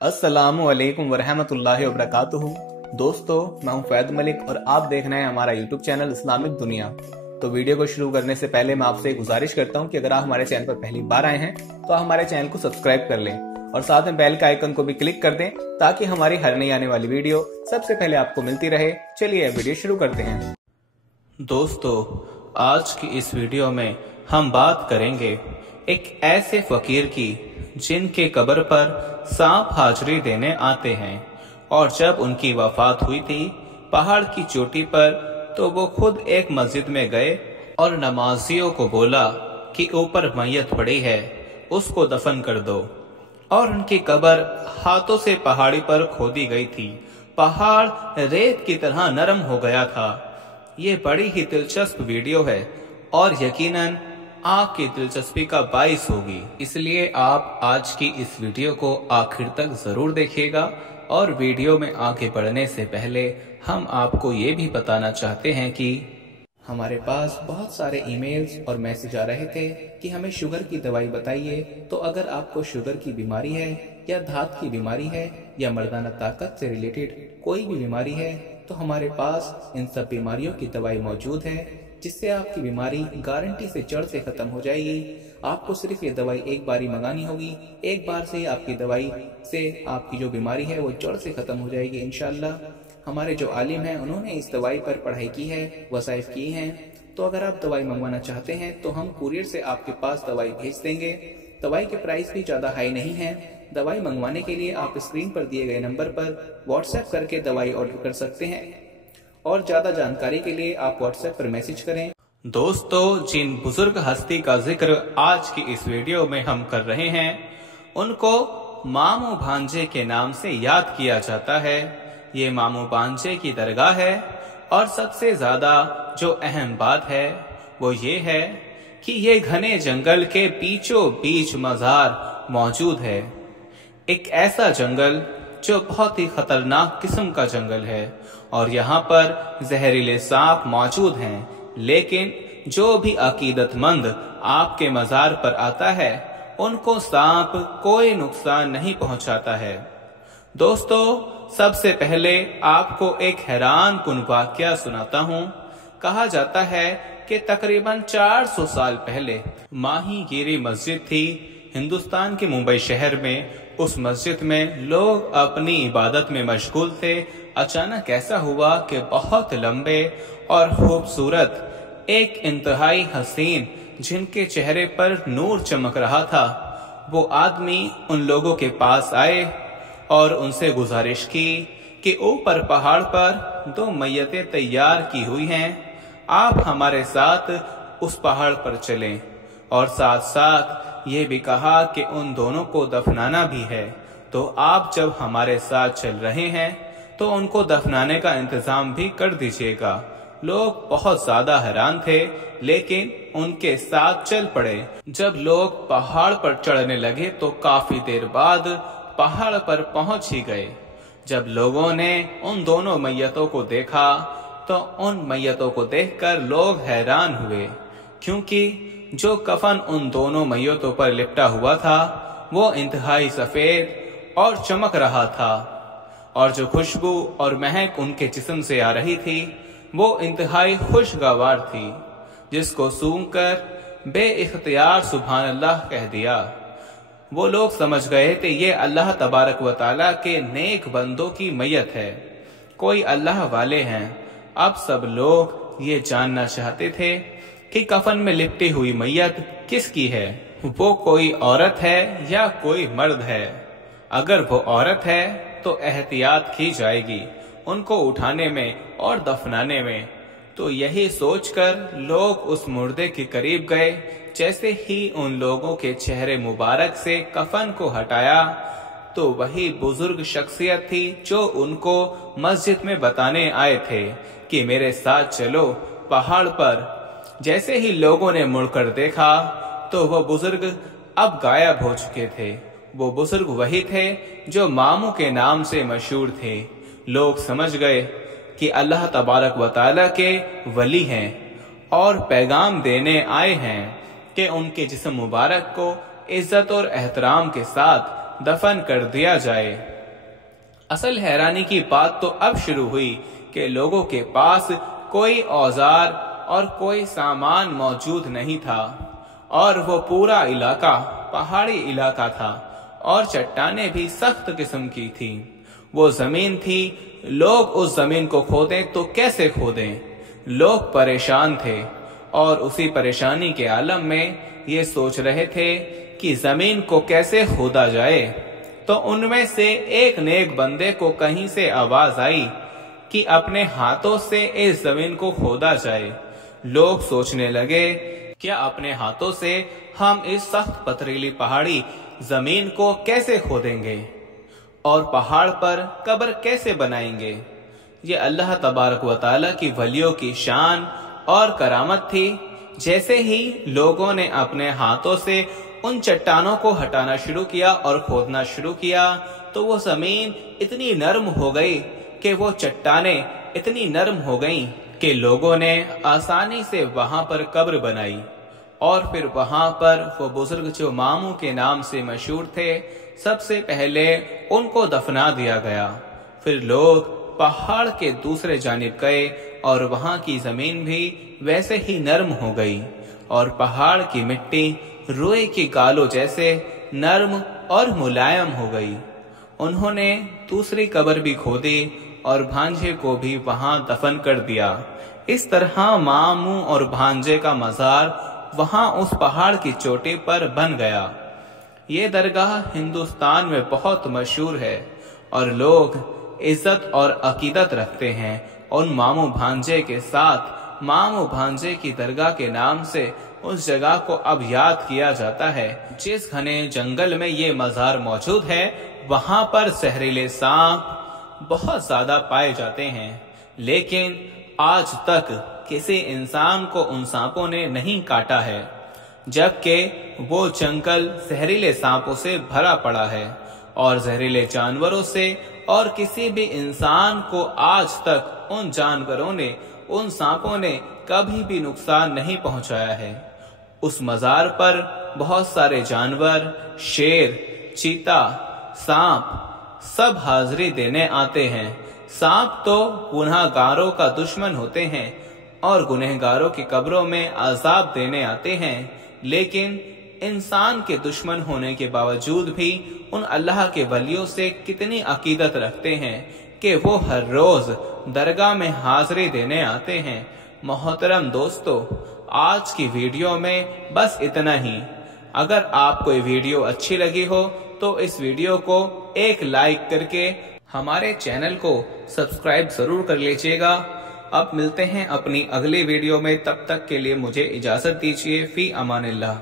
अस्सलामु अलैकुम वरहमतुल्लाहि वबरकातुहू। दोस्तों, मैं हूं फैद मलिक और आप देख रहे हैं हमारा यूट्यूब चैनल इस्लामिक दुनिया। तो वीडियो को शुरू करने से पहले मैं आपसे एक गुजारिश करता हूं कि अगर आप हमारे चैनल पर पहली बार आए हैं तो आप हमारे चैनल को सब्सक्राइब कर लें और साथ में बेल का आइकन को भी क्लिक कर दें ताकि हमारी हर नई आने वाली वीडियो सबसे पहले आपको मिलती रहे। चलिए वीडियो शुरू करते हैं। दोस्तों, आज की इस वीडियो में हम बात करेंगे एक ऐसे फकीर की जिनके कब्र पर सांप हाजिरी देने आते हैं, और जब उनकी वफात हुई थी पहाड़ की चोटी पर, तो वो खुद एक मस्जिद में गए और नमाजियों को बोला कि ऊपर मैयत पड़ी है, उसको दफन कर दो। और उनकी कब्र हाथों से पहाड़ी पर खोदी गई थी। पहाड़ रेत की तरह नरम हो गया था। ये बड़ी ही दिलचस्प वीडियो है और यकीनन आपकी दिलचस्पी का बाइस होगी, इसलिए आप आज की इस वीडियो को आखिर तक जरूर देखिएगा। और वीडियो में आगे बढ़ने से पहले हम आपको ये भी बताना चाहते हैं कि हमारे पास बहुत सारे ईमेल्स और मैसेज आ रहे थे कि हमें शुगर की दवाई बताइए। तो अगर आपको शुगर की बीमारी है या धात की बीमारी है या मर्दाना ताकत से रिलेटेड कोई भी बीमारी है, तो हमारे पास इन सब बीमारियों की दवाई मौजूद है, जिससे आपकी बीमारी गारंटी से जड़ से खत्म हो जाएगी। आपको सिर्फ ये दवाई एक बार ही मंगानी होगी। एक बार से आपकी दवाई से आपकी जो बीमारी है वो जड़ से खत्म हो जाएगी इंशाल्लाह। हमारे जो आलिम हैं उन्होंने इस दवाई पर पढ़ाई की है, वसाइफ की हैं। तो अगर आप दवाई मंगवाना चाहते हैं तो हम कुरियर से आपके पास दवाई भेज देंगे। दवाई के प्राइस भी ज़्यादा हाई नहीं है। दवाई मंगवाने के लिए आप स्क्रीन पर दिए गए नंबर पर व्हाट्सएप करके दवाई ऑर्डर कर सकते हैं, और ज्यादा जानकारी के लिए आप व्हाट्सएप पर मैसेज करें। दोस्तों, जिन बुजुर्ग हस्ती का जिक्र आज की इस वीडियो में हम कर रहे हैं, उनको मामू भांजे के नाम से याद किया जाता है। ये मामू भांजे की दरगाह है, और सबसे ज्यादा जो अहम बात है वो ये है कि ये घने जंगल के बीचों बीच मजार मौजूद है। एक ऐसा जंगल जो बहुत ही खतरनाक किस्म का जंगल है, और यहाँ पर जहरीले सांप मौजूद हैं। लेकिन जो भी अकीदतमंद आपके मजार पर आता है उनको सांप कोई नुकसान नहीं पहुंचाता है। दोस्तों, सबसे पहले आपको एक हैरान कुन वाकया सुनाता हूँ। कहा जाता है कि तकरीबन 400 साल पहले माही गिरी मस्जिद थी हिंदुस्तान के मुंबई शहर में। उस मस्जिद में लोग अपनी इबादत में मशगूल थे। अचानक ऐसा हुआ कि बहुत लंबे और खूबसूरत एक इंतहाई हसीन, जिनके चेहरे पर नूर चमक रहा था, वो आदमी उन लोगों के पास आए और उनसे गुजारिश की कि ऊपर पहाड़ पर 2 मैयतें तैयार की हुई हैं, आप हमारे साथ उस पहाड़ पर चलें। और साथ साथ ये भी कहा कि उन दोनों को दफनाना भी है, तो आप जब हमारे साथ चल रहे हैं तो उनको दफनाने का इंतजाम भी कर दीजिएगा। लोग बहुत ज्यादा हैरान थे, लेकिन उनके साथ चल पड़े। जब लोग पहाड़ पर चढ़ने लगे तो काफी देर बाद पहाड़ पर पहुंच ही गए। जब लोगों ने उन दोनों मैयतों को देखा तो उन मैयतों को देखकर लोग हैरान हुए, क्योंकि जो कफन उन दोनों मैयतों पर लिपटा हुआ था वो इंतहाई सफेद और चमक रहा था, और जो खुशबू और महक उनके जिस्म से आ रही थी वो इंतहाई खुशगवार थी, जिसको सूंघकर बेइख्तियार सुभान अल्लाह कह दिया। वो लोग समझ गए थे ये अल्लाह तबारक व तआला के नेक बंदों की मैयत है, कोई अल्लाह वाले हैं। अब सब लोग ये जानना चाहते थे कि कफन में लिपटी हुई मैयत किसकी है, वो कोई औरत है या कोई मर्द है। अगर वो औरत है तो एहतियात की जाएगी उनको उठाने में और दफनाने में। तो यही सोचकर लोग उस मुर्दे के करीब गए। जैसे ही उन लोगों के चेहरे मुबारक से कफन को हटाया तो वही बुजुर्ग शख्सियत थी जो उनको मस्जिद में बताने आए थे कि मेरे साथ चलो पहाड़ पर। जैसे ही लोगों ने मुड़कर देखा तो वो बुजुर्ग अब गायब हो चुके थे। वो बुजुर्ग वही थे जो मामू के नाम से मशहूर थे। लोग समझ गए कि अल्लाह तबारक व तआला के वली हैं और पैगाम देने आए हैं कि उनके जिस्म मुबारक को इज्जत और एहतराम के साथ दफन कर दिया जाए। असल हैरानी की बात तो अब शुरू हुई कि लोगों के पास कोई औजार और कोई सामान मौजूद नहीं था और वो पूरा इलाका पहाड़ी इलाका था और चट्टानें भी सख्त किस्म की थी। वो जमीन थी, लोग उस जमीन को खोदें तो कैसे खोदें। लोग परेशान थे और उसी परेशानी के आलम में ये सोच रहे थे कि जमीन को कैसे खोदा जाए। तो उनमें से एक नेक बंदे को कहीं से आवाज आई कि अपने हाथों से इस जमीन को खोदा जाए। लोग सोचने लगे, क्या अपने हाथों से हम इस सख्त पथरीली पहाड़ी जमीन को कैसे खोदेंगे और पहाड़ पर कब्र कैसे बनाएंगे। ये अल्लाह तबारक व तआला की वलियों की शान और करामत थी। जैसे ही लोगों ने अपने हाथों से उन चट्टानों को हटाना शुरू किया और खोदना शुरू किया तो वो जमीन इतनी नरम हो गई कि वो चट्टानें इतनी नरम हो गईं कि लोगों ने आसानी से वहां पर कब्र बनाई और फिर वहां पर वो बुजुर्ग जो मामू के नाम से मशहूर थे, सबसे पहले उनको दफना दिया गया। फिर लोग पहाड़ के दूसरे जानिब गए और वहां की जमीन भी वैसे ही नरम हो गई और पहाड़ की मिट्टी रुई की गालों जैसे नरम और मुलायम हो गई। उन्होंने दूसरी कब्र भी खोदी और भांजे को भी वहां दफन कर दिया। इस तरह मामू और भांजे का मजार वहां उस पहाड़ की चोटी पर बन गया। ये दरगाह हिंदुस्तान में बहुत मशहूर है और लोग इज्जत और अकीदत रखते हैं। उन मामू भांजे के साथ मामू भांजे की दरगाह के नाम से उस जगह को अब याद किया जाता है। जिस घने जंगल में ये मजार मौजूद है वहां पर जहरीले सांप बहुत ज्यादा पाए जाते हैं, लेकिन आज तक किसी इंसान को उन सांपों ने नहीं काटा है, जबकि वो जंगल जहरीले सांपों से भरा पड़ा है और जहरीले जानवरों से, और किसी भी इंसान को आज तक उन जानवरों ने, उन सांपों ने कभी भी नुकसान नहीं पहुंचाया है। उस मजार पर बहुत सारे जानवर, शेर, चीता, सांप सब हाजिरी देने आते हैं। सांप तो गुनहगारों का दुश्मन होते हैं और गुनहगारों की कब्रों में अजाब देने आते हैं, लेकिन इंसान के दुश्मन होने के बावजूद भी उन अल्लाह के वलियों से कितनी अकीदत रखते हैं कि वो हर रोज दरगाह में हाजिरी देने आते हैं। मोहतरम दोस्तों, आज की वीडियो में बस इतना ही। अगर आपको ये वीडियो अच्छी लगी हो तो इस वीडियो को एक लाइक करके हमारे चैनल को सब्सक्राइब जरूर कर लीजिएगा। अब मिलते हैं अपनी अगली वीडियो में, तब तक के लिए मुझे इजाजत दीजिए। फी अमानिल्लाह।